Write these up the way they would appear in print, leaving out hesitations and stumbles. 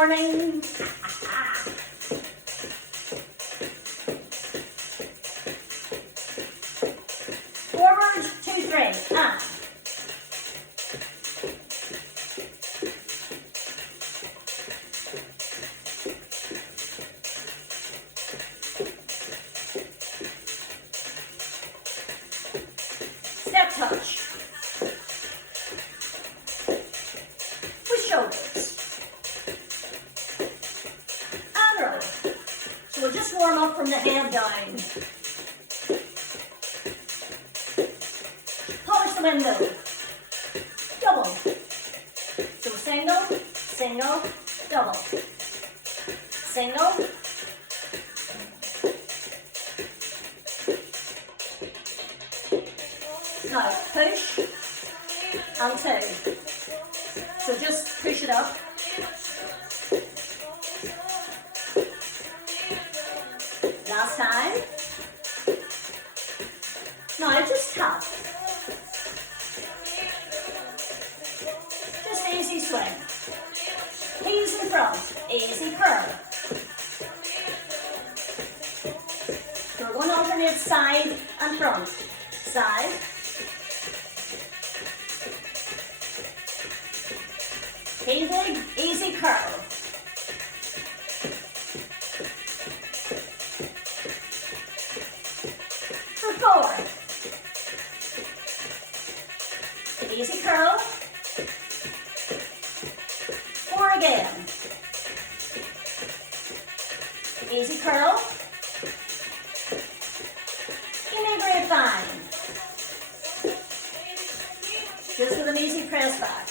morning. Forward, 2, 3, and. Step touch. With shoulders. And roll. So we'll just warm up from the head down. Polish the window. Double. So single, single, double. Single. Now push and 2. So just push it up. Last time. Now just tap. Just easy swing. Heels in front. Easy curl. So we're going to alternate side and front. Side. Easy, easy curl. For 4. Easy curl. 4 again. Easy curl. Equilibrate fine. Just with an easy press back.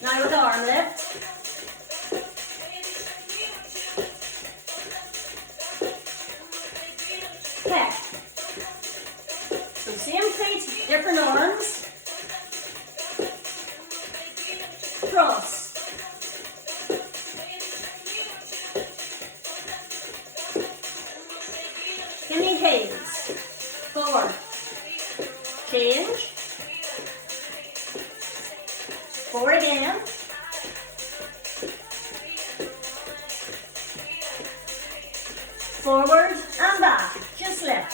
Now with the arm lift. Kick. So same feet, different arms. Cross. Give me heels. 4. Change. 4 again. Forward and back. Just lift.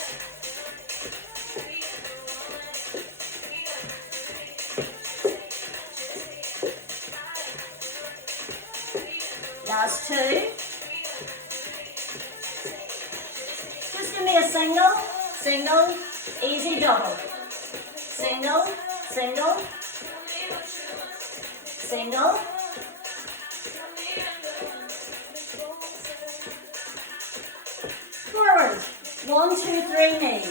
Last 2. Just give me a single, single, easy double. Single, single, single. Forward. 1, 2, 3, knee.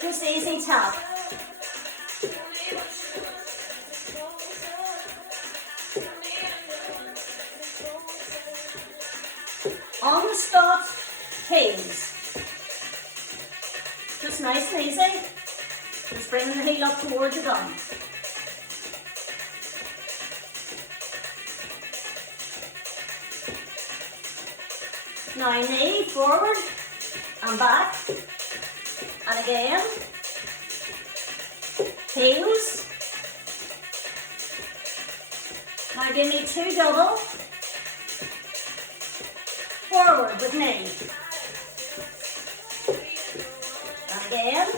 Just easy tap. On the spot, heels. Just nice and easy. Just bringing the heel up towards the bum. Now knee forward and back. And again. Heels. Now give me 2 double. Forward with knee. And again.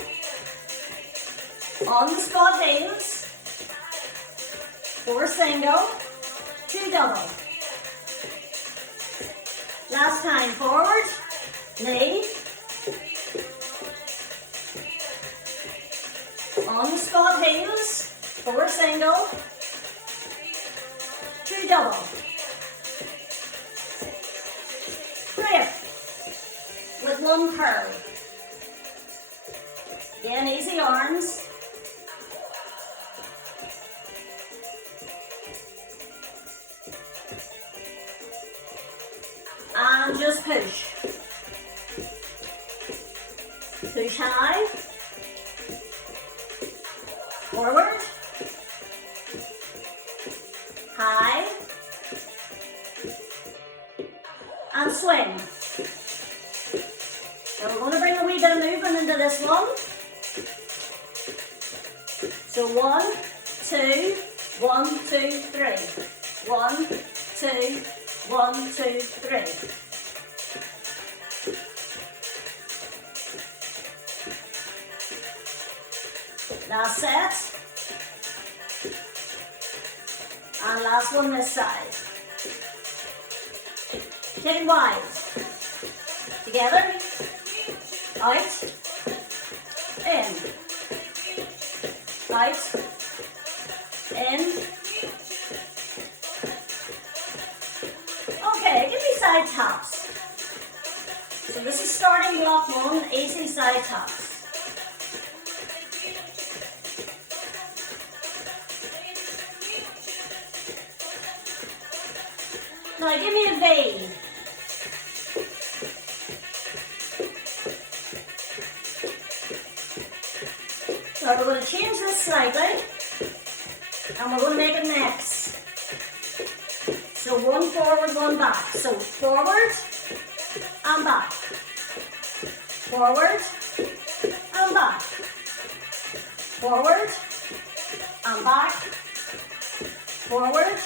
On the spot heels. 4 single. 2 double. Last time, forward, knee, on the spot heels, 4 single, 2 double. Grip with 1 curl. Again, easy arms. And just push. Push high. Forward. High. And swing. Now we're going to bring a wee bit of movement into this one. So 1, 2, 1, 2, 3. 1, 2, 1, 2, 3. Last set. And last one this side. Getting wide. Together. Out. In. Out. In. Okay, give me side taps. So this is starting block 1, easy side taps. Now give me a V. So we're going to change this slightly, and we're going to make it an X. So one forward, one back. So forward and back. Forward and back. Forward and back. Forward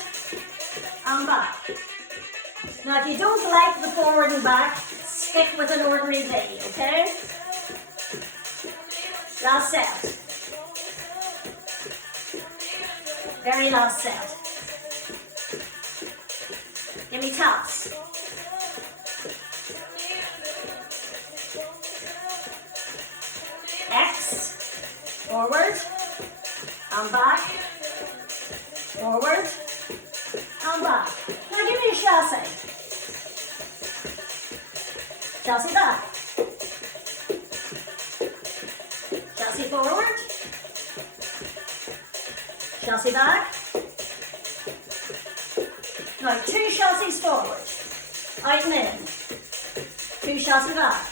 and back. Now if you don't like the forward and back, stick with an ordinary V, okay? Last set. Very last set. Give me taps. X, forward, and back, forward, and back. Now give me a chassé. Chassé back. Chassé forward. Chassé back. Now 2 chassés forward. Out and in. 2 chassés back.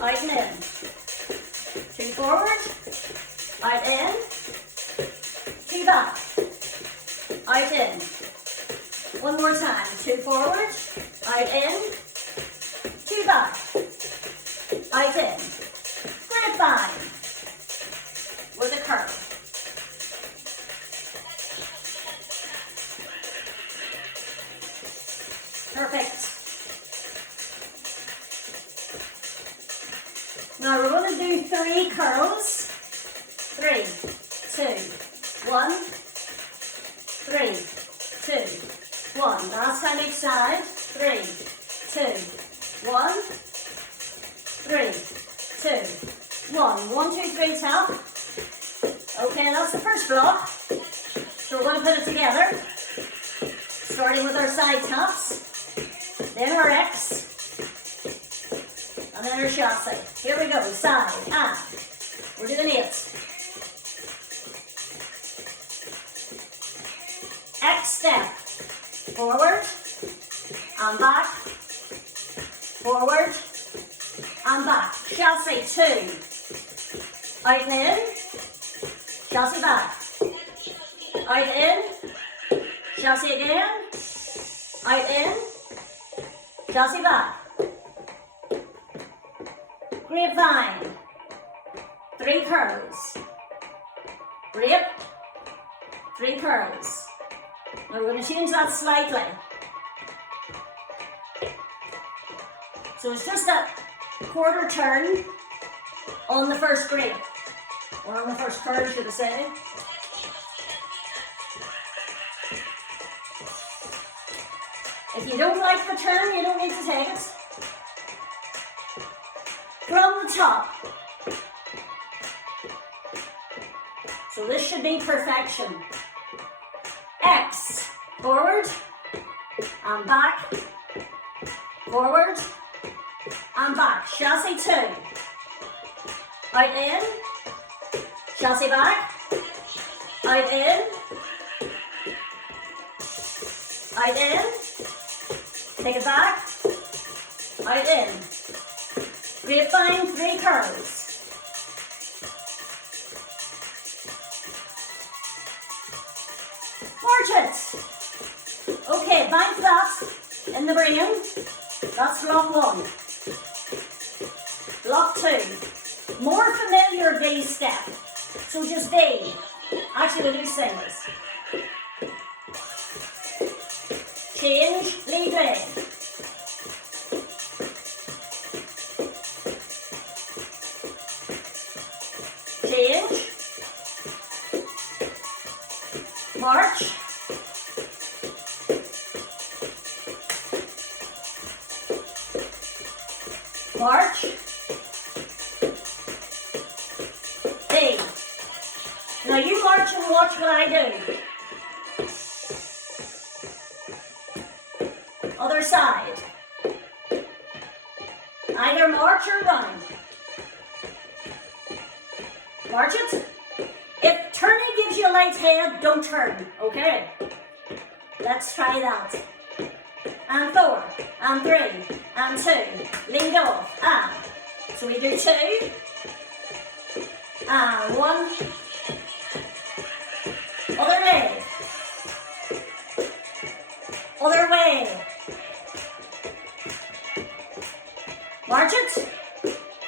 Out and in. 2 forward. Out in. 2 back. Out in. One more time. 2 forward. Out in. 2 back. Out in. Grapevine. With a curve. Perfect. Now we're going to do 3 curls. 3, 2, 1. 3, 2, 1. Last time each side. 3, 2, 1. 3, 2, 1. 1, 2, 3, tap. Okay, that's the first block. So we're going to put it together. Starting with our side taps. Then our X, and then our chassé. Here we go, side, and we're doing it. X step, forward, and back, forward, and back. Chassé, 2, out and in, chassé back, out in, chassé again, out in, chassé back. Grapevine. 3 curls. Grape. 3 curls. Now we're going to change that slightly. So it's just a quarter turn on the first grape. Or on the first curl, should I say. If you don't like the turn, you don't need to take it. From the top. So this should be perfection. X, forward, and back, forward, and back. Chassé 2. Out in, chassé back, out in, out in, take it back, out in. Grapevine, 3 curls. Gorgeous. Okay, bank that in the brain. That's block 1. Block 2. More familiar V step. So just V. Actually, we'll do singles. change, lead leg. Change, march, march, hey. Now you march and watch what I do. Other side. Either march or run. March it. If turning gives you a light head, don't turn, okay? Let's try that. And 4, and 3, and 2. Lead off, and. So we do 2, and 1. Other leg. Other way. March it.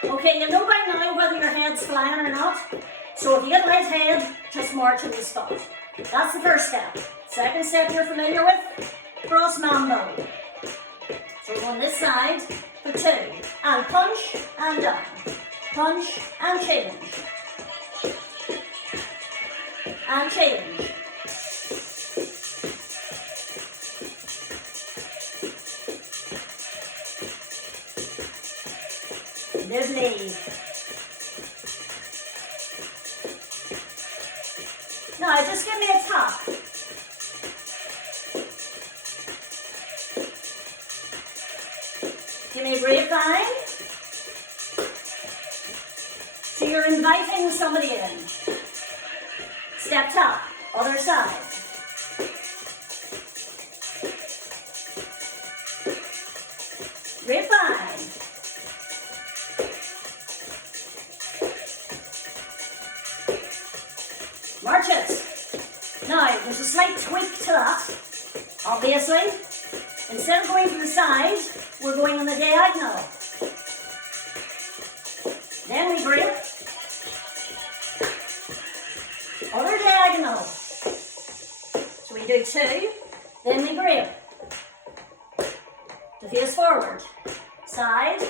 Okay, you know by now whether your head's flying or not. So if you get a light head, just march in the spot. That's the first step. Second step you're familiar with, cross mambo. So we're on this side for 2. And punch and down. Punch and change. And change. Lovely. Now just give me a tap. Give me a grapevine. So you're inviting somebody in. Step tap, other side. Grapevine. March it. Now, there's a slight tweak to that, obviously. Instead of going to the side, we're going on the diagonal. Then we grip. Other diagonal. So we do 2, then we grip. To face forward. Side.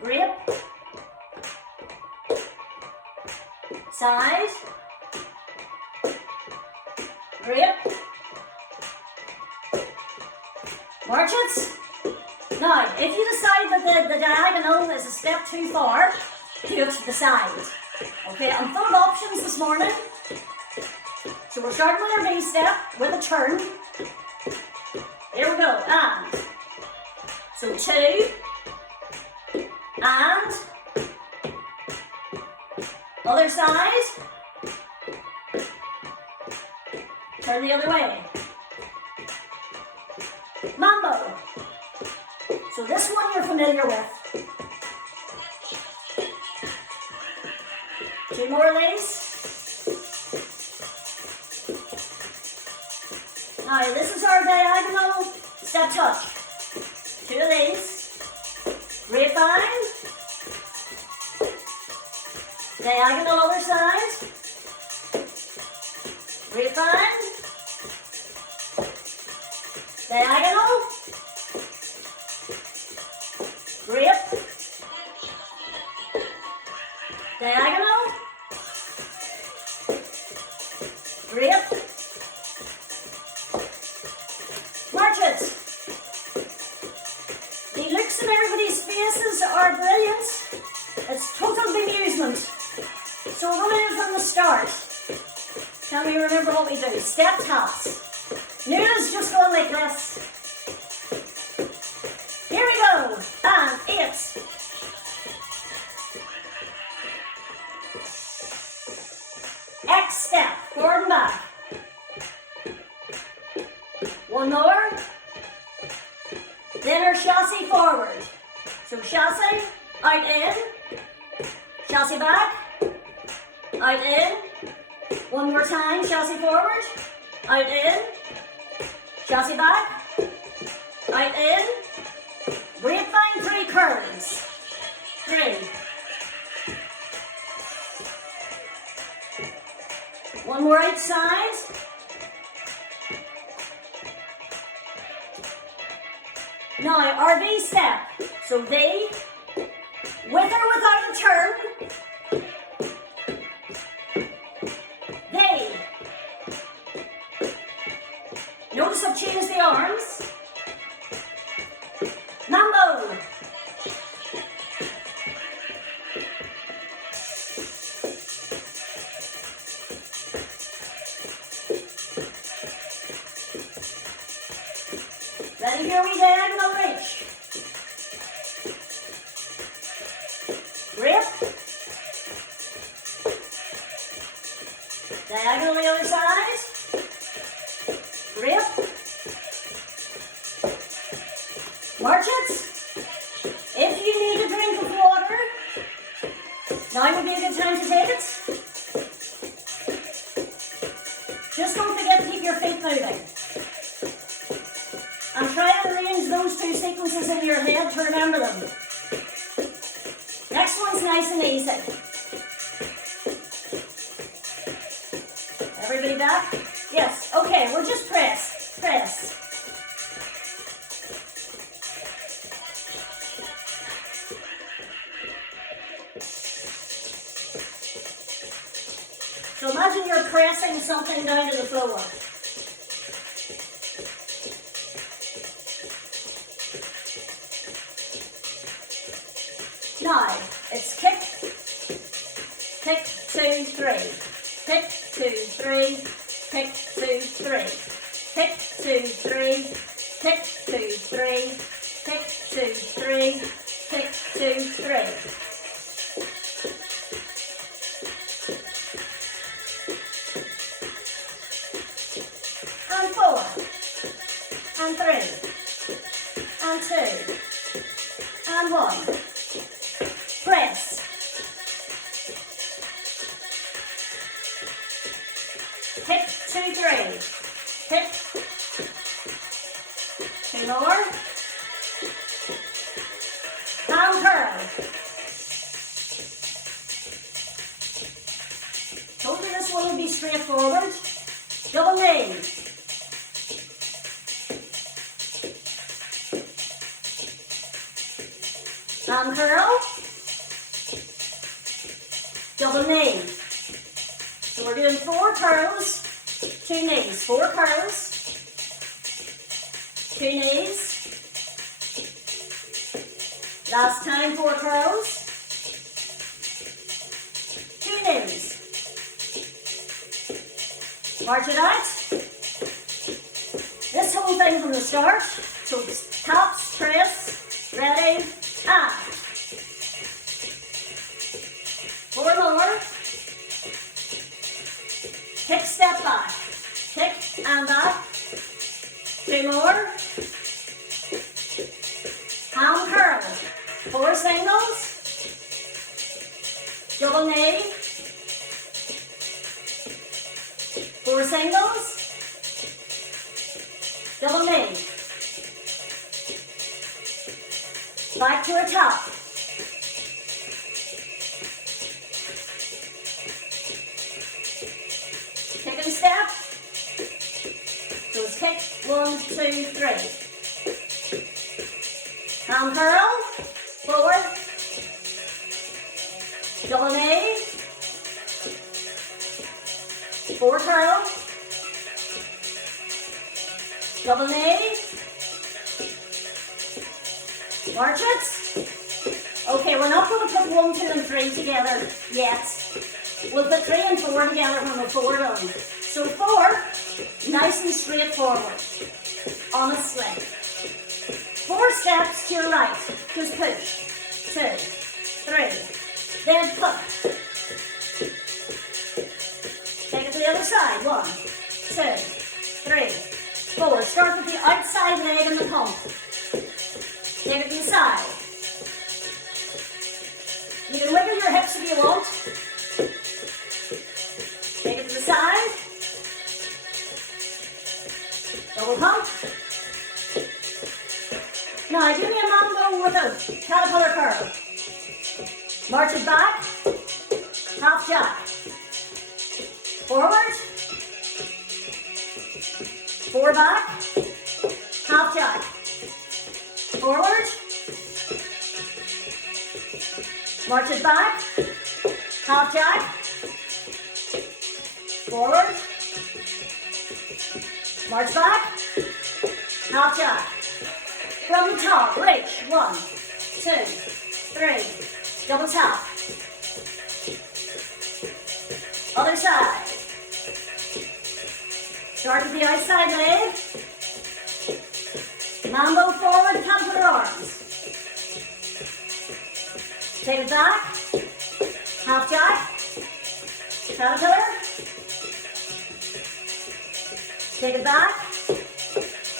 Grip. Side. Grip. March it. Now, if you decide that the diagonal is a step too far, do it to the side. Okay, I'm full of options this morning. So we're starting with our V step with a turn. Here we go, and. So 2, and. Other side. Turn the other way. Mambo. So this one you're familiar with. 2 more of these. Now this is our diagonal step touch. 2 of these. Grapevine. Diagonal other side. Grapevine. Diagonal. Grip. Diagonal. Grip. March it. The looks in everybody's faces are brilliant. It's total bemusement. So we're going in from the start. Can we remember what we do? Step taps. Noodles just going like this. Here we go. And 8. X step, forward and back. 1 more. Then our chassis forward. So chassis, out in. Chassis back. Out in. 1 more time, chassis forward. Out in. Chassis back. Out in. Grapevine 3 curves. 3. 1 more outside. Now, RV step. So V, with or without a turn. V. Notice I've changed the arms. Mambo. Ready, here we diagonal reach. Grip. Diagonal the other side. Grip. March it. If you need a drink of water, now would be a good time to take it. Just don't forget to keep your feet moving. And try to arrange those two sequences in your head to remember them. Next one's nice and easy. Everybody back? Yes. Okay, we'll just press. Press. So imagine you're pressing something down to the floor. Now, it's kick, 2, 3, kick, 2, 3, kick, 2, 3, kick, 2, 3, kick, 2, 3, kick, 2, 3, kick, 2, 3. And 4, and 3, and 2, and 1. Press. Kick, 2, 3. Kick. 2 more. Arm curl. Hopefully this one will be straightforward. Double knee. Arm curl. Double knee. So we're doing 4 curls, 2 knees. 4 curls, 2 knees. Last time, 4 curls, 2 knees. March it out. This whole thing from the start. So taps, press, ready, and. 4 more. Kick, step back. Kick and back. 2 more. Ham curl. 4 singles. Double knee. 4 singles. Double knee. Back to a top. Kick and step. So it's kick, 1, 2, 3. Ham curl, 4. Double knee. 4 curl. Double knee. March it. Okay, we're not going to put 1, 2, and 3 together yet. We'll put 3 and 4 together when we're 4 done. So 4, nice and straightforward, on a slip. 4 steps to your right, just push. 2, 3, then pump. Take it to the other side. 1, 2, 3, 4. Start with the outside leg and the pump. Take it to the side. You can wiggle your hips if you want. Take it to the side. Double pump. Now give me a mambo with a caterpillar curl. March it back. Half jack. Forward. 4 back. Half jack. Forward. March it back. Half jack. Forward. March back. Half jack. From the top, reach. 1, 2, 3. Double tap. Other side. Start with the outside leg. Mambo forward, caterpillar arms. Take it back. Half jack. Caterpillar. Take it back.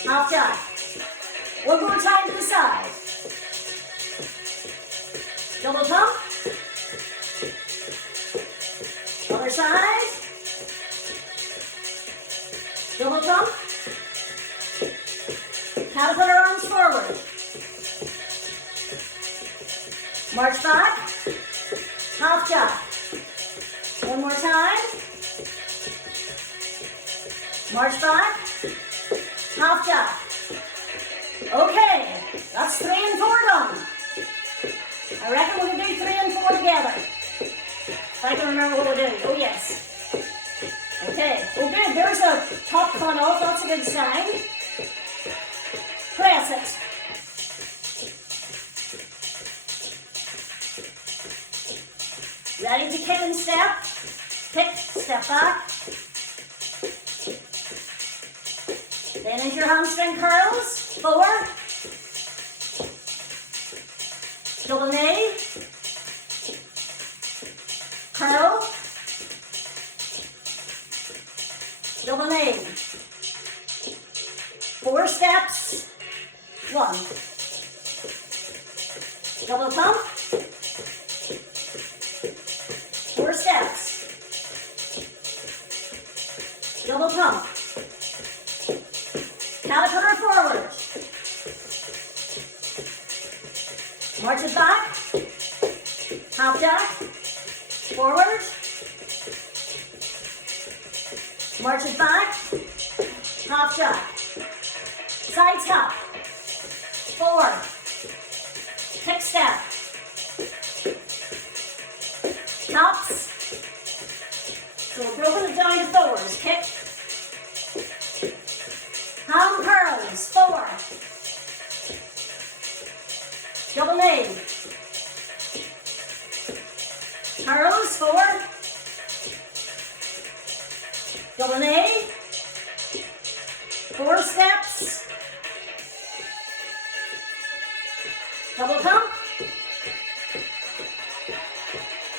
Half jack. One more time to the side. Double pump. Other side. Double pump. Caterpillar arms forward. March back. Half jack. One more time. March back. Half jack. Okay, that's 3 and 4 done. I reckon we can do 3 and 4 together. If I can remember what we're doing. Oh yes. Okay, oh good, there's a top come off, that's a good sign. Press it. Ready to kick and step. Kick, step back. Then into your hamstring curls. 4. Double knee. Curl. Double knee. 4 steps. 1. Double pump. 4 steps. Double pump. Caterpillar forward. March it back. Half jack. Forward. March it back. Half jack. Side tap. 4. Kick step. Taps. So we're broken it down to 4s. Kick. Ham curls. 4. Double knee. Curls. 4. Double knee. 4 steps. Double pump.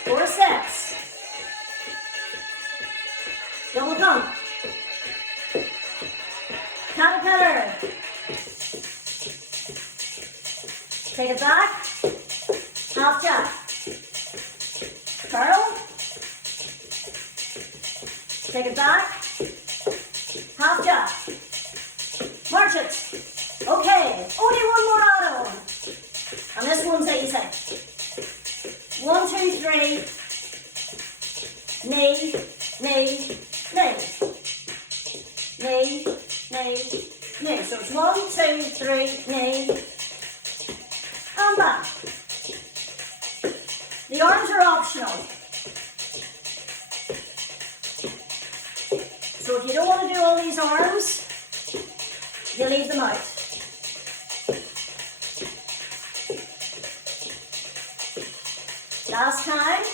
4 steps. Double pump. Caterpillar. Take it back. Half jack. Curl. Take it back. Half jack. March it. Okay, only one more auto. And this one's easy. 1, 2, 3. Knee, knee, knee. Knee, knee, knee. So it's 1, 2, 3, knee. And back. The arms are optional. So if you don't want to do all these arms, you leave them out. Last time.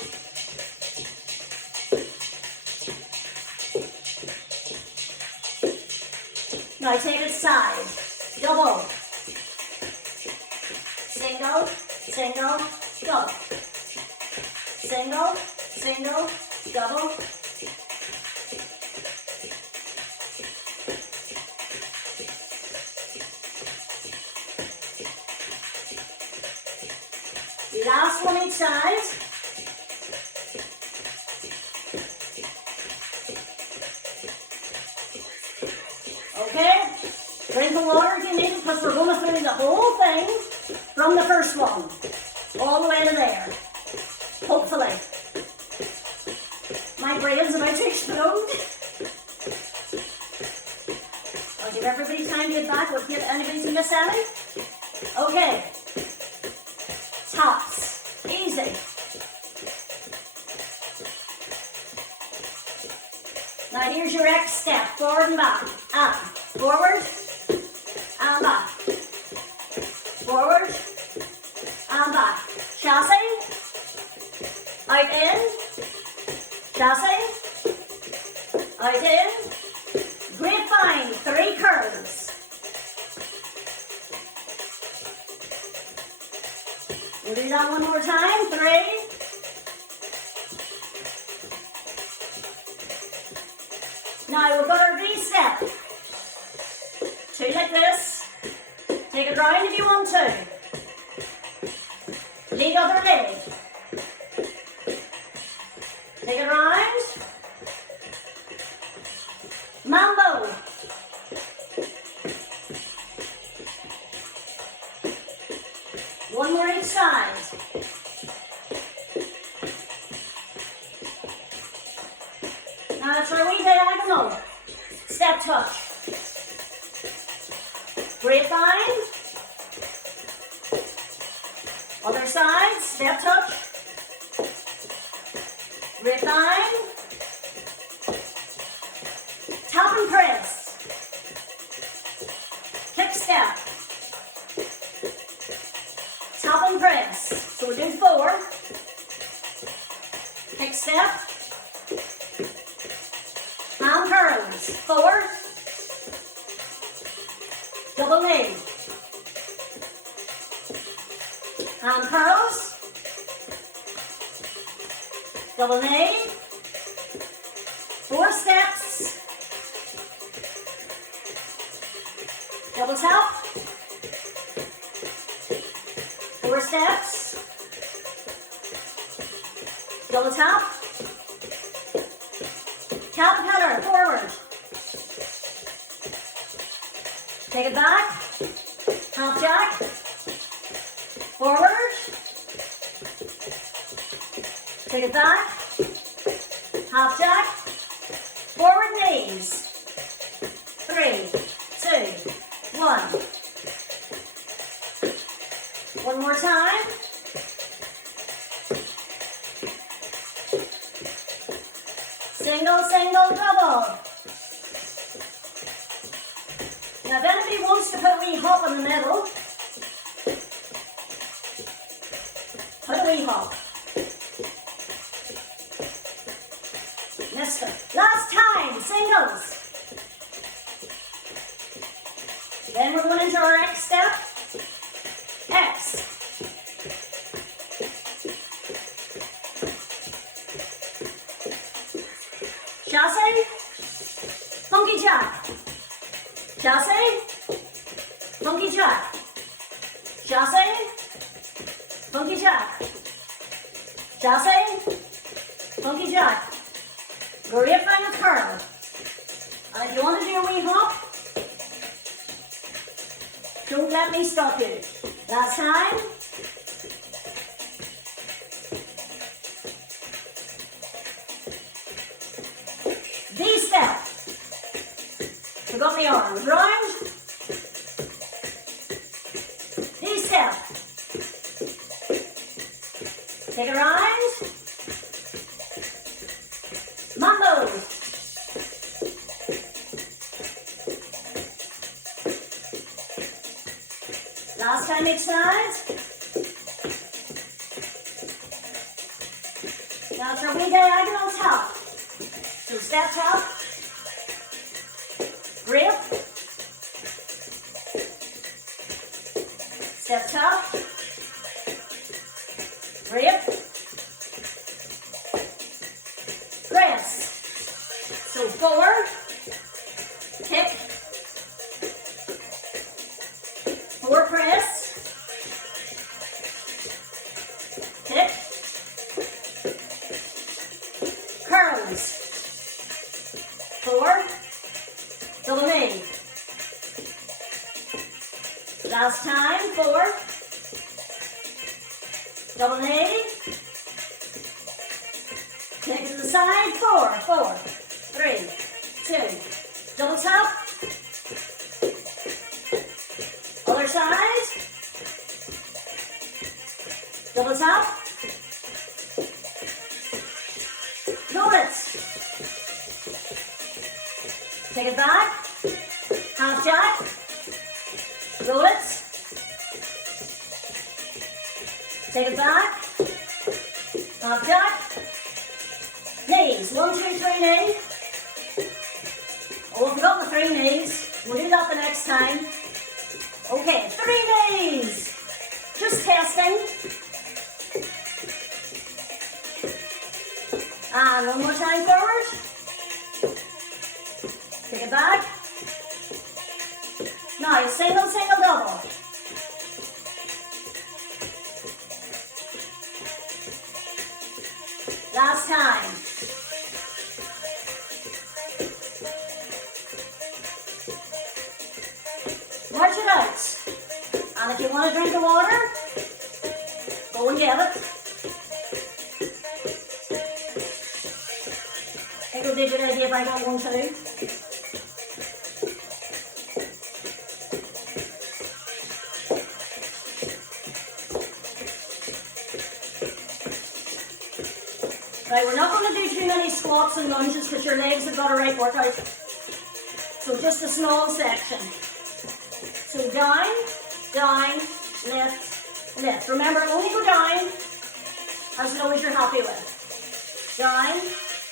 Now take it side. Double. Single, single, double. Single, single, double. Last one each side. Okay, drink of water if you need it, because we're going to finish the whole thing from the first one all the way to there. Hopefully. My brain's about to explode. I'll give everybody time to get back. We'll get anybody to miss any. Okay. Tops. Easy. Now here's your X step. Forward and back. Up. Forward and back. Forward and back. Chassis. Out in. Chassis. Out in. Grapevine. 3 curls. We'll do that one more time. 3. Now we've got our V-step. 2 like this. Take it round if you want to. Lead other leg. Take it round. Mambo. One more each side. Now it's our wee diagonal. Step touch. Grapevine. Other side. Step touch. Grapevine. Tap and press. Kick step. Tap and press. So we're doing 4. Kick step. Hand curls. 4. Double knee. Hand curls. Double knee. 4 steps. Double tap. 4 steps. Double tap. Caterpillar, forward. Take it back. Half jack. Forward. Take it back. Half jack. Forward knees. 3, 2, 1. One more time. Single, single, double. Now if anybody wants to put a wee hop in the middle, put a wee hop. Missed it. Last time, singles. Then we're going into our X step. X. Chassis. Funky jack. Chassis. Funky jack. Chassis. Funky jack. Chassis. Funky jack. Grapevine and curl. And if you want to do a wee hop, don't let me stop you. Last time. V-step. Forgot the arms. Round. V-step. Take it round. Mambo. Last time each side. Now it's our wee diagonal top. So step top. Grip. Step top. Grip. Press. So 4. Kick. 4 press. Kick. Curls. 4. Double knee. Last time. 4. Double knee. Kick to the side. 4. 4. 3. 2. Double tap. Other side. Double tap. Roll it. Take it back. Half jack. Roll it. Take it back. Half jack. Knees. 1, 2, 3 knee. Oh, I forgot the 3 knees. We'll do that the next time. Okay, 3 knees. Just testing. And one more time forward. Take it back. Now, single, single, double. Last time. March it out. And if you want a drink of water, go and get it. I think it would be a good idea if I got one too. Right, we're not going to do too many squats and lunges because your legs have got a right workout. So just a small section. So down, down, lift, lift. Remember, only go down as low as you're happy with. Down,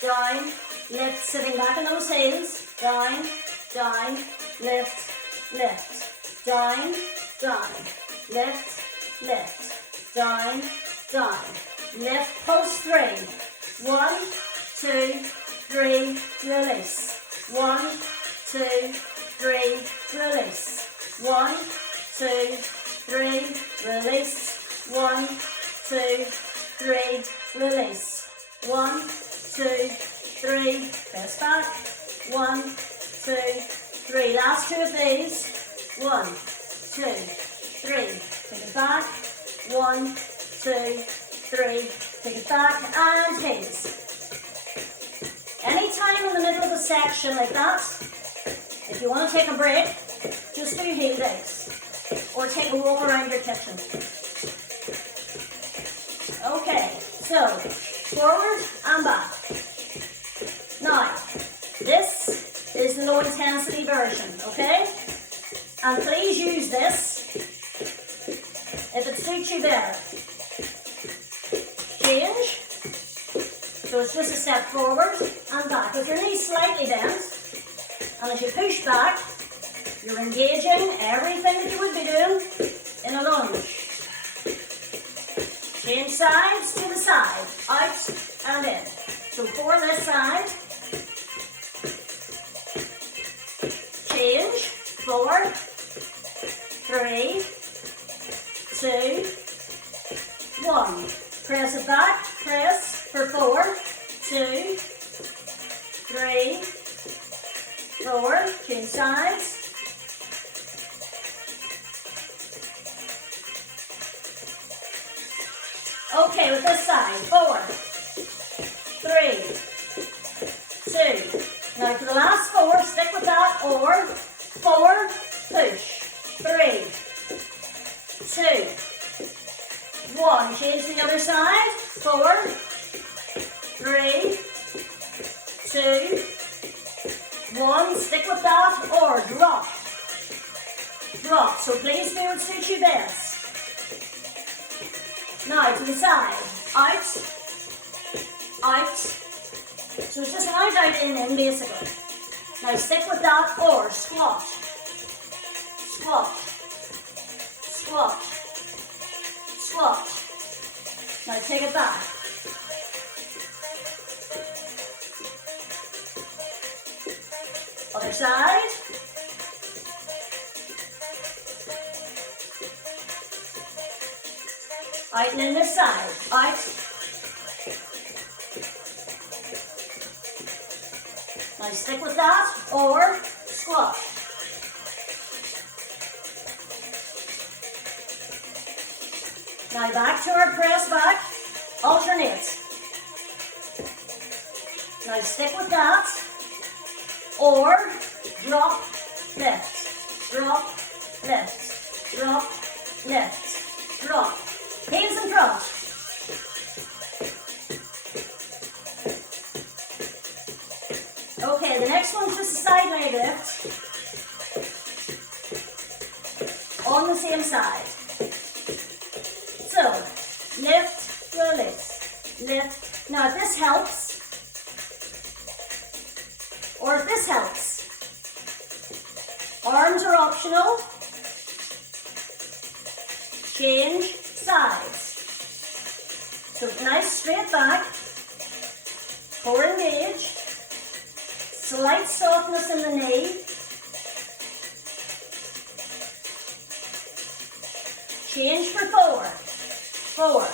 down, lift, sitting back in those heels. Down, down, lift, lift. Down, down, lift, lift. Down, down, lift, pulse 3. 1, 2, 3, release. 1, 2, 3, release. 1, 2, 3, release. 1, 2, 3, release. 1, 2, 3, press back. 1, 2, 3. Last 2 of these. 1, 2, 3. Take it back. 1, 2, 3. Take it back and heels. Anytime in the middle of a section like that, if you want to take a break, just do heel digs or take a walk around your kitchen. Okay, so forward and back. Now, this is the low intensity version, okay? And please use this if it suits you better. Change. So it's just a step forward and back. With your knees slightly bent, and as you push back, you're engaging everything that you would be doing in a lunge. Change sides to the side, out and in. So for this side, change, 4, 3, 2, 1. Press it back, press for 4, 2, 3, 4, change sides. Okay, with this side, 4, 3, 2. Now for the last 4, stick with that, or 4, push, 3, 2, 1, change to the other side, 4, 3, 2, 1, stick with that, or drop, drop. So please do what suits you best. Now to the side, out, out. So it's just an out, out, in basically. Now stick with that, or squat, squat, squat, squat. Now take it back. Other side. Out and in this side. Out. Now stick with that, or squat. Now back to our press back, alternate. Now stick with that, or drop, lift, drop, lift, drop, lift, drop. Heels in front. Okay, the next one's just a side leg lift. On the same side. So, lift, release, lift. Now if this helps, or if this helps, arms are optional. Change sides. So nice straight back, core engage, slight softness in the knee, change for 4, 4.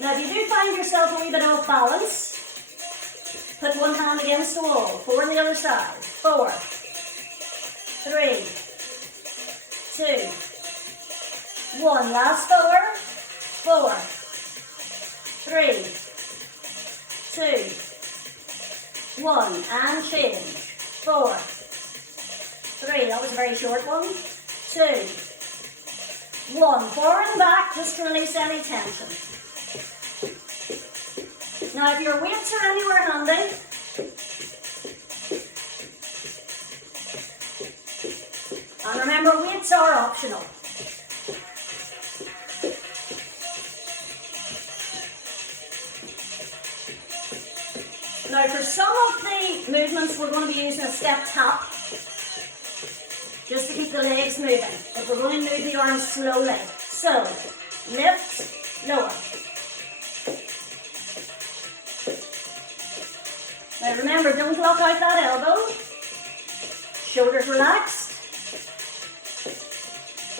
Now if you do find yourself a wee bit off balance, put one hand against the wall, 4 on the other side, 4, 3, 2, 1, last 4, 4, 3, 2, 1, and change, 4, 3, that was a very short one, 2, 1, forward and back, just to release any tension. Now if your weights are anywhere handy, and remember weights are optional. Now for some of the movements we're going to be using a step tap, just to keep the legs moving, but we're going to move the arms slowly. So, lift, lower. Now remember, don't lock out that elbow. Shoulders relaxed.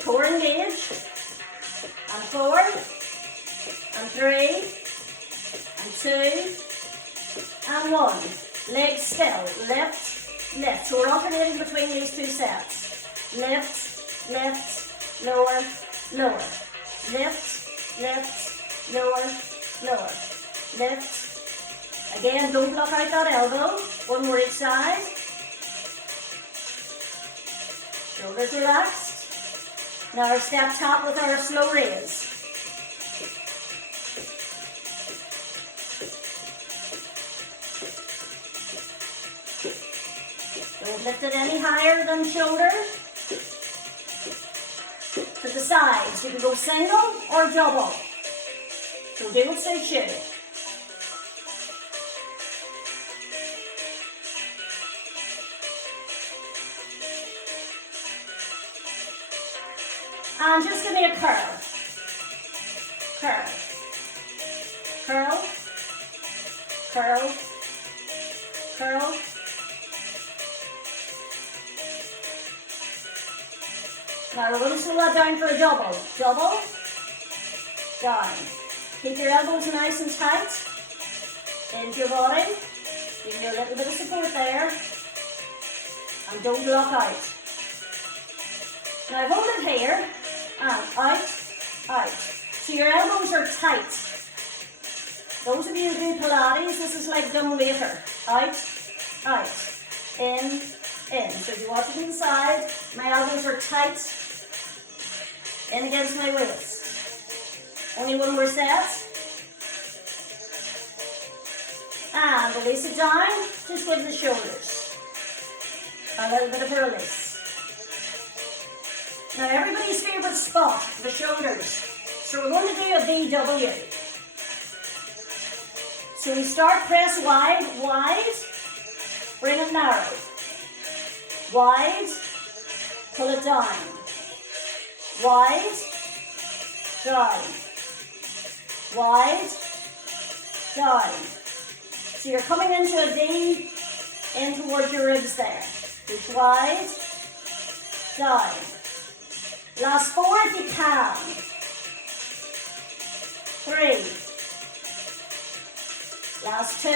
Core engaged. And 4, and 3, and 2, and 1. Legs still. Lift, lift. So we're alternating between these two sets. Lift, lift, lower, lower. Lift, lift, lower, lower. Lift. Again, don't block out that elbow. One more each side. Shoulders relaxed. Now our step tap with our slow raise. Don't lift it any higher than shoulder. To the sides, you can go single or double. So do what suits you. And just give me a curl. Curl. Curl. Curl. Curl. Now we're going to slow that down for a double. Double. Down. Keep your elbows nice and tight into your body. Give you a little bit of support there. And don't lock out. Now hold it here. And out, out. So your elbows are tight. Those of you who do Pilates, this is like dumb waiter. Out, out, in. So if you watch it inside, my elbows are tight. In against my waist. Only one more set. And release it down. Just give the shoulders a little bit of a release. Now everybody's favourite spot, the shoulders. So we're going to do a VW. So we start press wide, wide, bring it narrow. Wide, pull it down. Wide, down. Wide, down. So you're coming into a V in towards your ribs there. Push wide, down. Last 4 if you can. 3. Last 2.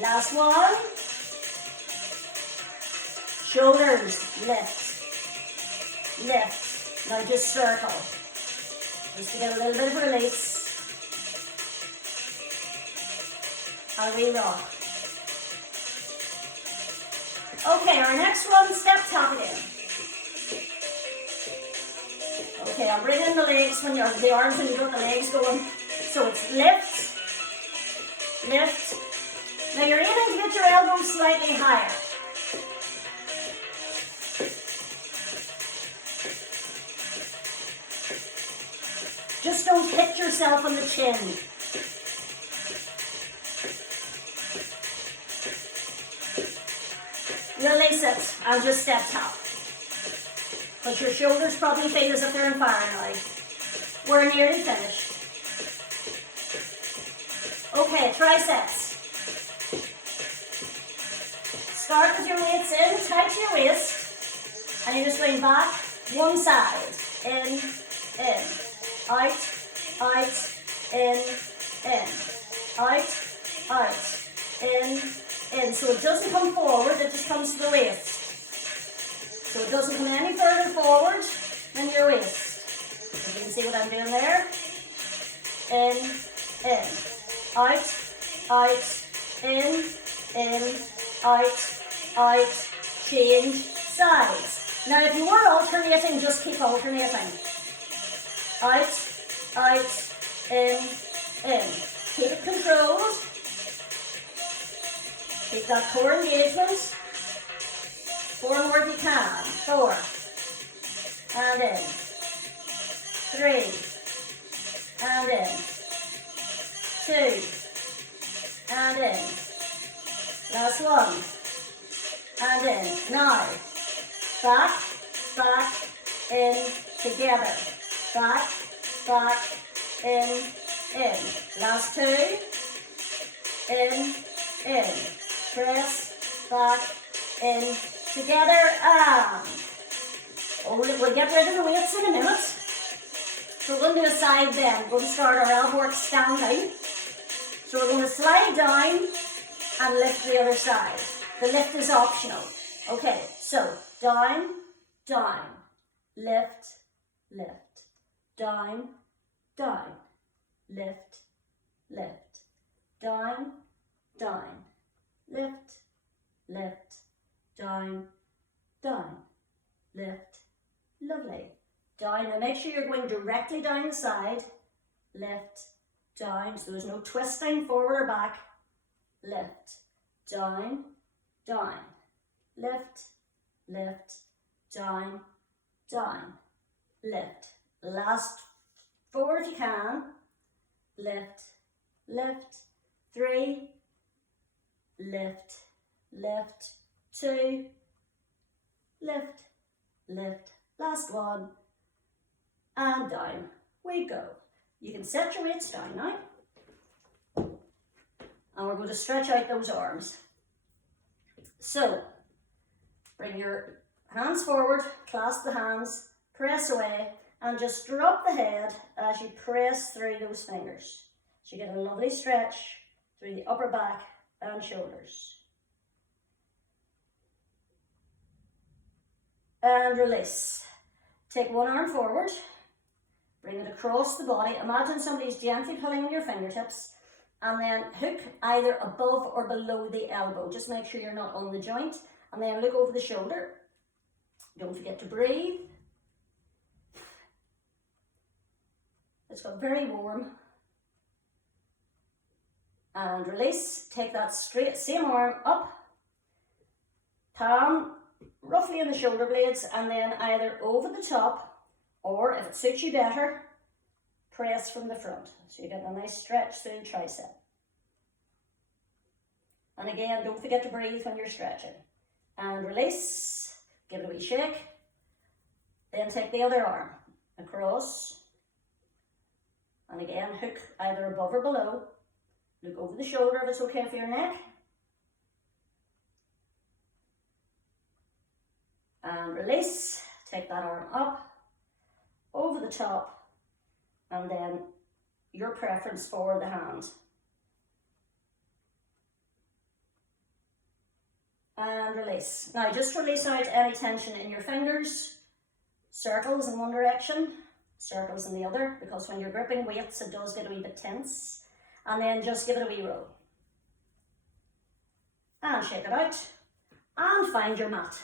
Last 1. Shoulders, lift. Lift. Now just circle. Just to get a little bit of release. And we rock. Okay, our next one, step tap again. Okay, I'll bring in the legs when you're the arms and you got the legs going. So it's lift, lift, Now you're aiming to get your elbows slightly higher. Just don't hit yourself on the chin. Release it and just step top. But your shoulders probably feel as if they're on fire now. We're nearly finished. Okay, triceps. Start with your weights in, tight to your waist, and you just lean back, one side, in, out, in, out, in. So it doesn't come forward, it just comes to the waist. So it doesn't come any further forward than your waist. You can see what I'm doing there. In, out, in, out, change sides. Now if you were alternating, just keep alternating. Out, in. Keep it controlled. Keep that core engagement. 4 more if you can. 4. And in. 3. And in. 2. And in. Last one. And in. Now, back, in, together. Back, in. Last 2. In. Press, back, in, together, and. We'll get rid of the weights in a minute. So we're going to do a side bend. We're going to start our elbow work standing. So we're going to slide down and lift the other side. The lift is optional. Okay, so down, lift, down, lift, down, lift, down, lift. Lovely. Down. Now make sure you're going directly down the side. Lift, down. So there's no twisting forward or back. Lift, down, lift, down, lift. Last 4 if you can. Lift, 3, lift, 2, lift, last one, and down we go. You can set your weights down now, and we're going to stretch out those arms. So, bring your hands forward, clasp the hands, press away, and just drop the head as you press through those fingers. So you get a lovely stretch through the upper back and shoulders. And release. Take one arm forward, bring it across the body. Imagine somebody's gently pulling on your fingertips, and then hook either above or below the elbow. Just make sure you're not on the joint, and then look over the shoulder. Don't forget to breathe. It's got very warm. And release. Take that straight, same arm up, palm roughly in the shoulder blades, and then either over the top, or if it suits you better, press from the front. So you get a nice stretch through the tricep. And again, don't forget to breathe when you're stretching. And release, give it a wee shake. Then take the other arm across. And again, hook either above or below. Look over the shoulder if it's okay for your neck. And release, take that arm up, over the top, and then your preference for the hand. And release. Now just release out any tension in your fingers, circles in one direction, circles in the other, because when you're gripping weights it does get a wee bit tense. And then just give it a wee roll. And shake it out, and find your mat.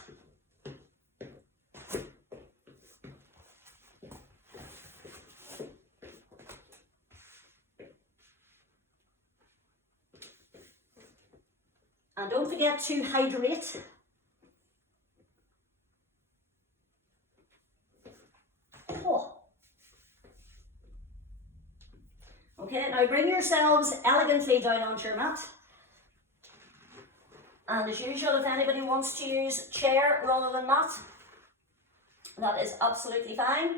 And don't forget to hydrate. Oh. Okay, now bring yourselves elegantly down onto your mat. And as usual, if anybody wants to use chair rather than mat, that is absolutely fine.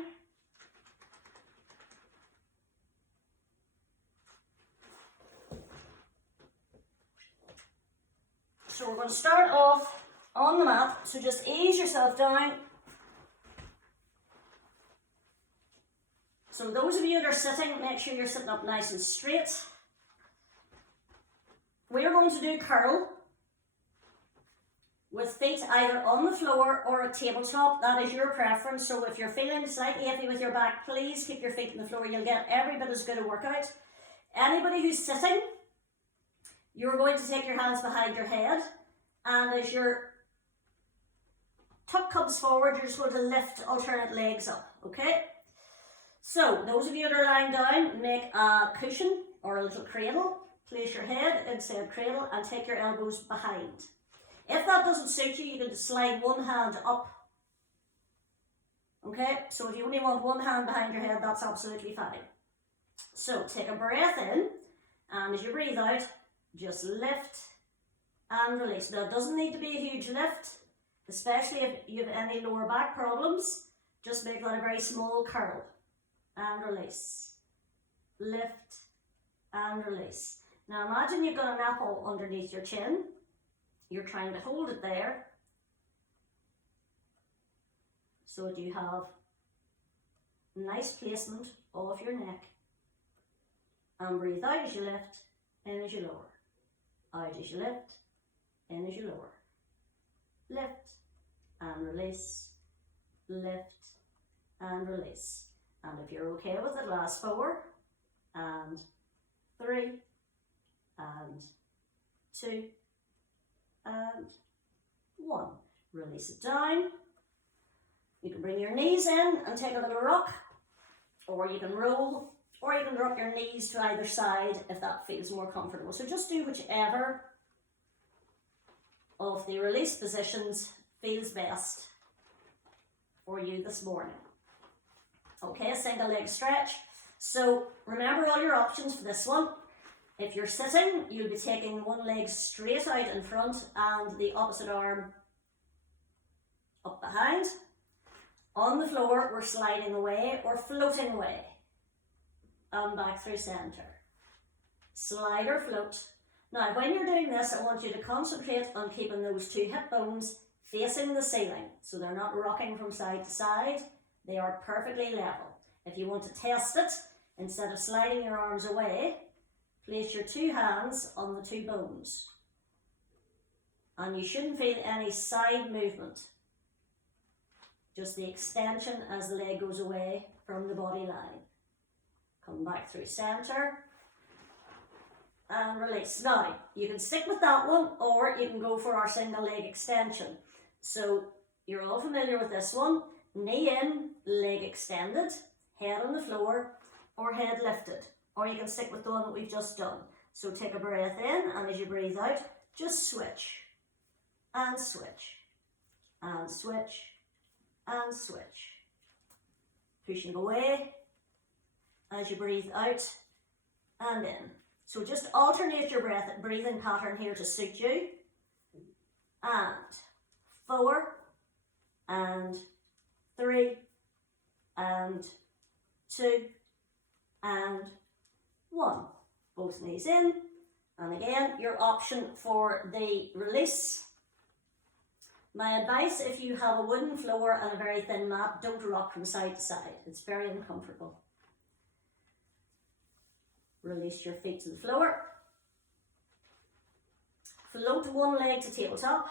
So we're going to start off on the mat, so just ease yourself down. So those of you that are sitting, make sure you're sitting up nice and straight. We're going to do curl with feet either on the floor or a tabletop. That is your preference. So if you're feeling slightly iffy with your back, please keep your feet on the floor. You'll get every bit as good a workout. Anybody who's sitting, you're going to take your hands behind your head, and as your tuck comes forward, you're just going to lift alternate legs up, okay? So those of you that are lying down, make a cushion or a little cradle. Place your head inside cradle and take your elbows behind. If that doesn't suit you, you can just slide one hand up. Okay, so if you only want one hand behind your head, that's absolutely fine. So take a breath in, and as you breathe out, just lift and release. Now, it doesn't need to be a huge lift, especially if you have any lower back problems. Just make that a very small curl and release. Lift and release. Now, imagine you've got an apple underneath your chin. You're trying to hold it there so that you have nice placement of your neck. And breathe out as you lift, in as you lower. Out as you lift, in as you lower. Lift and release, lift and release. And if you're okay with it, last 4 and 3 and 2 and 1. Release it down. You can bring your knees in and take a little rock, or you can roll, or you can drop your knees to either side if that feels more comfortable. So just do whichever of the release positions feels best for you this morning. Okay, a single leg stretch. So remember all your options for this one. If you're sitting, you'll be taking one leg straight out in front and the opposite arm up behind. On the floor, we're sliding away or floating away and back through center. Slide or float. Now, when you're doing this, I want you to concentrate on keeping those 2 hip bones facing the ceiling, so they're not rocking from side to side. They are perfectly level. If you want to test it, instead of sliding your arms away, place your 2 hands on the 2 bones. And you shouldn't feel any side movement, just the extension as the leg goes away from the body line. Come back through center and release. Now, you can stick with that one, or you can go for our single leg extension. So you're all familiar with this one. Knee in, leg extended, head on the floor, or head lifted. Or you can stick with the one that we've just done. So take a breath in, and as you breathe out, just switch and switch and switch and switch. Pushing away as you breathe out and in. So just alternate your breathing pattern here to suit you. And 4 and 3 and 2 and 1. Both knees in. And again, your option for the release. My advice, if you have a wooden floor and a very thin mat, don't rock from side to side. It's very uncomfortable. Release your feet to the floor. Float one leg to tabletop.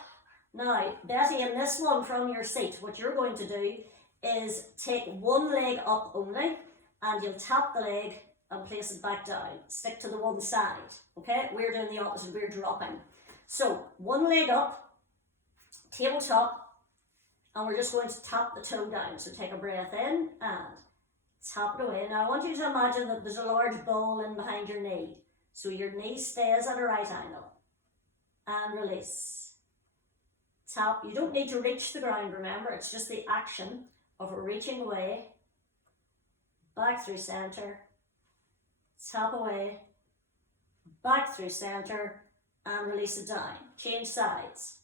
Now, Betty, in this one from your seat, what you're going to do is take one leg up only, and you'll tap the leg and place it back down. Stick to the one side, okay? We're doing the opposite, we're dropping. So, one leg up, tabletop, and we're just going to tap the toe down. So take a breath in and tap it away. Now I want you to imagine that there's a large ball in behind your knee. So your knee stays at a right angle. and release. Tap. You don't need to reach the ground, remember, it's just the action of reaching away, back through center, tap away, back through center, and release it down. Change sides,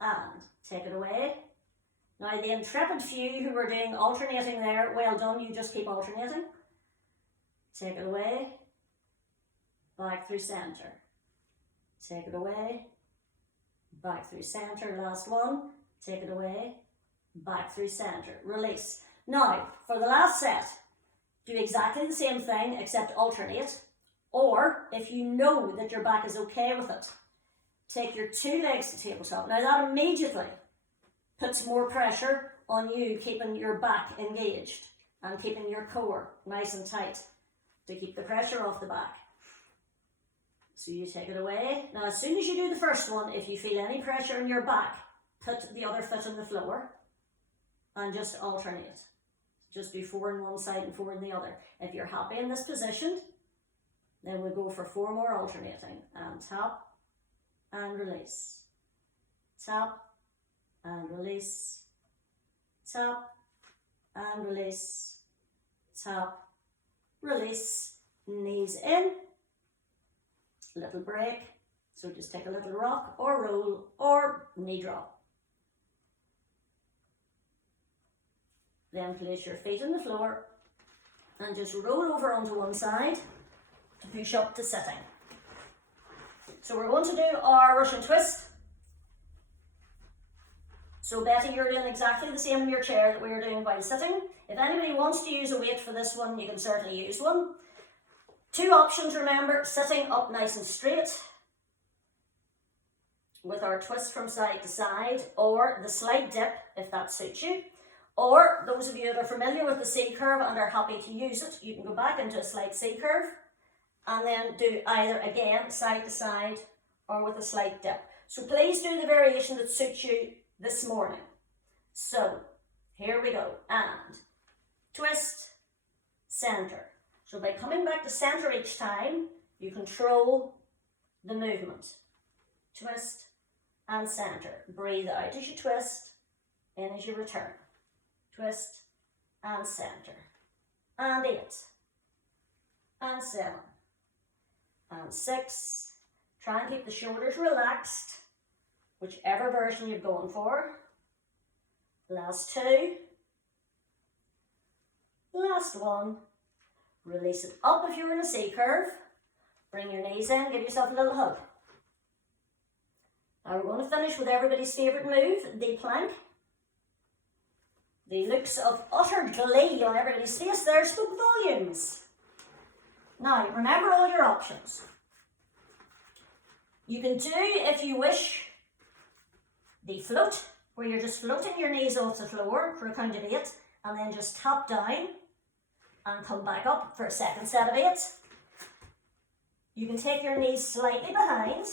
and take it away. Now the intrepid few who were doing alternating there, well done, you just keep alternating. Take it away, back through center. Take it away, back through center. Last one, take it away, back through center. Release. Now, for the last set, do exactly the same thing except alternate. Or, if you know that your back is okay with it, take your 2 legs to tabletop. Now that immediately puts more pressure on you keeping your back engaged and keeping your core nice and tight to keep the pressure off the back. So you take it away. Now as soon as you do the first one, if you feel any pressure in your back, put the other foot on the floor and just alternate. Just do 4 on one side and 4 on the other. If you're happy in this position, then we'll go for 4 more alternating. And tap and release. Tap and release. Tap and release. Tap, release. Knees in. Little break. So just take a little rock or roll or knee drop. Then place your feet on the floor and just roll over onto one side to push up to sitting. So we're going to do our Russian twist. So Betty, you're doing exactly the same in your chair that we were doing while sitting. If anybody wants to use a weight for this one, you can certainly use one. 2 options, remember, sitting up nice and straight with our twist from side to side, or the slight dip if that suits you. Or those of you that are familiar with the C curve and are happy to use it, you can go back into a slight C curve and then do either again side to side or with a slight dip. So please do the variation that suits you this morning. So here we go, and twist, center. So by coming back to center each time, you control the movement. Twist and center. Breathe out as you twist, in as you return. Twist and center. And 8. And 7. And 6. Try and keep the shoulders relaxed, whichever version you're going for. Last 2. Last 1. Release it up if you're in a C curve. Bring your knees in, give yourself a little hug. Now we're going to finish with everybody's favourite move, the plank. The looks of utter glee on everybody's face there spoke volumes. Now, remember all your options. You can do, if you wish, the float, where you're just floating your knees off the floor for a count of 8, and then just tap down and come back up for a second set of 8. You can take your knees slightly behind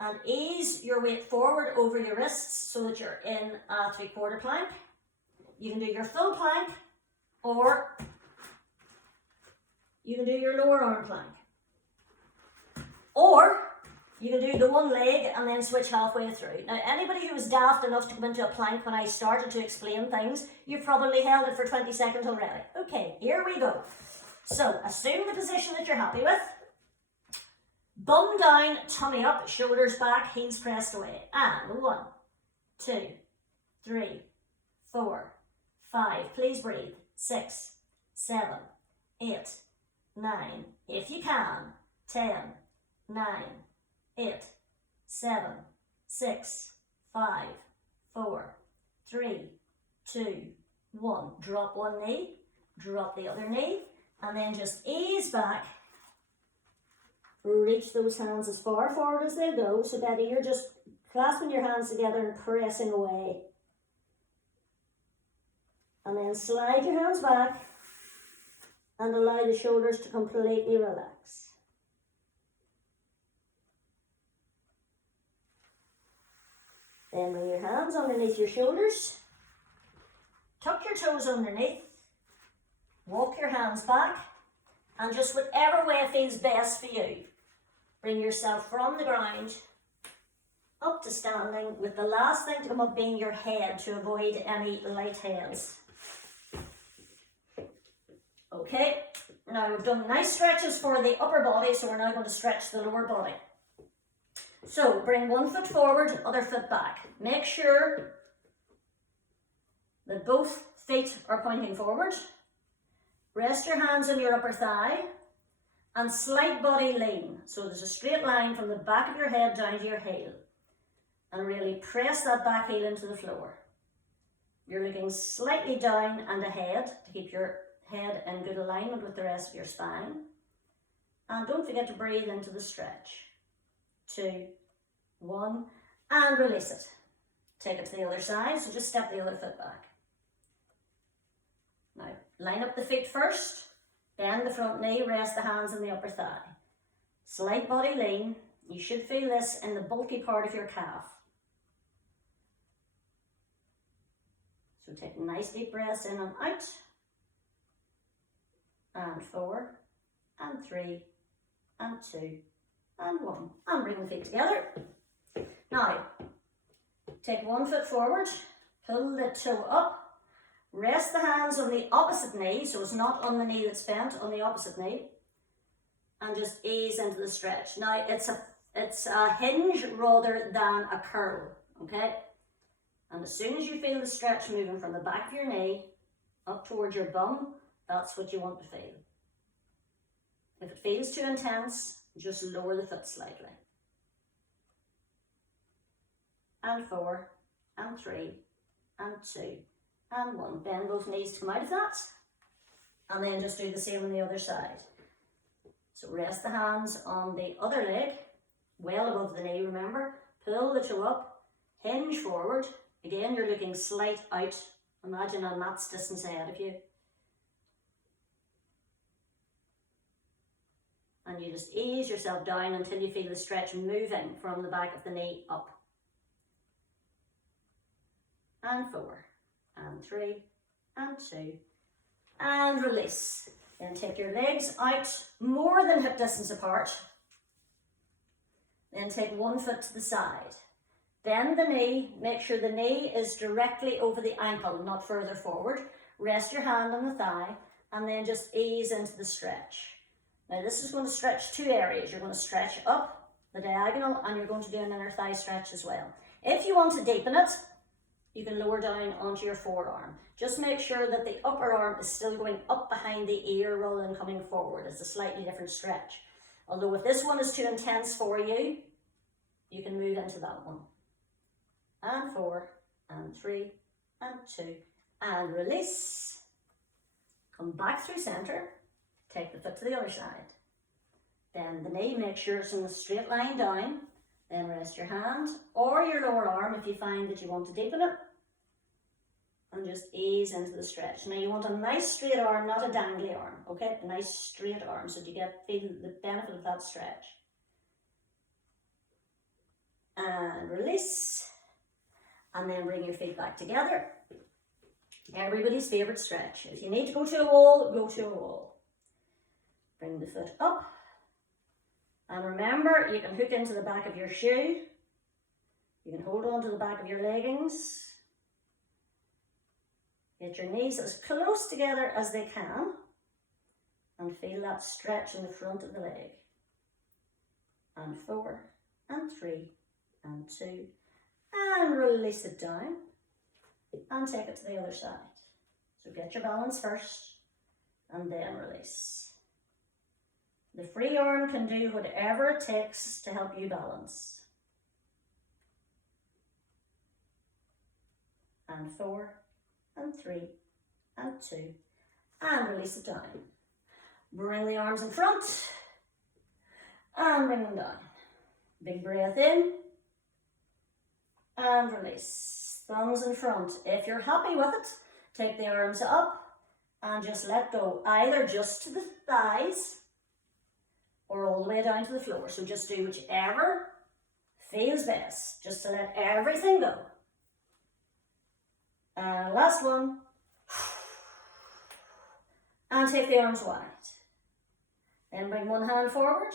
and ease your weight forward over your wrists so that you're in a 3/4 plank. You can do your full plank, or you can do your lower arm plank. Or you can do the one leg and then switch halfway through. Now, anybody who was daft enough to come into a plank when I started to explain things, you've probably held it for 20 seconds already. Okay, here we go. So, assume the position that you're happy with. Bum down, tummy up, shoulders back, heels pressed away. And 1, 2, 3, 4, 5. Please breathe. 6, 7, 8, 9. If you can. 10, 9, 8, 7, 6, 5, 4, 3, 2, 1. Drop one knee, drop the other knee, and then just ease back. Reach those hands as far forward as they'll go. So Betty, you're just clasping your hands together and pressing away. And then slide your hands back and allow the shoulders to completely relax. Then bring your hands underneath your shoulders. Tuck your toes underneath. Walk your hands back. And just whatever way feels best for you. bring yourself from the ground up to standing, with the last thing to come up being your head to avoid any light heads. Okay, now we've done nice stretches for the upper body, so we're now going to stretch the lower body. So bring one foot forward, other foot back. Make sure that both feet are pointing forward. Rest your hands on your upper thigh and slight body lean. So there's a straight line from the back of your head down to your heel. And really press that back heel into the floor. You're looking slightly down and ahead to keep your head in good alignment with the rest of your spine. And don't forget to breathe into the stretch. 2, 1, and release it. Take it to the other side, so just step the other foot back. Now, line up the feet first, bend the front knee, rest the hands on the upper thigh. Slight body lean. You should feel this in the bulky part of your calf. So take nice deep breaths in and out. And 4, and 3, and 2, and 1. And bring the feet together. Now, take one foot forward, pull the toe up, rest the hands on the opposite knee, so it's not on the knee that's bent, on the opposite knee, and just ease into the stretch. Now, it's a hinge rather than a curl, okay? And as soon as you feel the stretch moving from the back of your knee up towards your bum, that's what you want to feel. If it feels too intense, just lower the foot slightly. And 4, and 3, and 2, and 1. Bend both knees to come out of that. And then just do the same on the other side. So rest the hands on the other leg, well above the knee, remember. Pull the toe up, hinge forward. Again, you're looking slight out. Imagine a mat's distance ahead of you. And you just ease yourself down until you feel the stretch moving from the back of the knee up. And 4, and 3, and 2, and release. Then take your legs out more than hip distance apart. Then take one foot to the side. Bend the knee, make sure the knee is directly over the ankle, not further forward. Rest your hand on the thigh, and then just ease into the stretch. Now this is going to stretch two areas. You're going to stretch up the diagonal, and you're going to do an inner thigh stretch as well. If you want to deepen it, you can lower down onto your forearm. Just make sure that the upper arm is still going up behind the ear rather than coming forward. It's a slightly different stretch. Although if this one is too intense for you, you can move into that one. And 4, and 3, and 2, and release. Come back through center. Take the foot to the other side. Bend the knee, make sure it's in a straight line down. Then rest your hand or your lower arm if you find that you want to deepen it. And just ease into the stretch. Now you want a nice straight arm, not a dangly arm, okay? A nice straight arm so that you feel the benefit of that stretch. And release. And then bring your feet back together. Everybody's favourite stretch. If you need to go to a wall, go to a wall. Bring the foot up. And remember, you can hook into the back of your shoe. You can hold on to the back of your leggings. Get your knees as close together as they can. And feel that stretch in the front of the leg. And 4, and 3, and 2. And release it down. And take it to the other side. So get your balance first. And then release. The free arm can do whatever it takes to help you balance. And 4, and 3, and 2, and release it down. Bring the arms in front, and bring them down. Big breath in, and release. Thumbs in front. If you're happy with it, take the arms up, and just let go. Either just to the thighs, or all the way down to the floor. So just do whichever feels best, just to let everything go. And last one. And take the arms wide. Then bring one hand forward,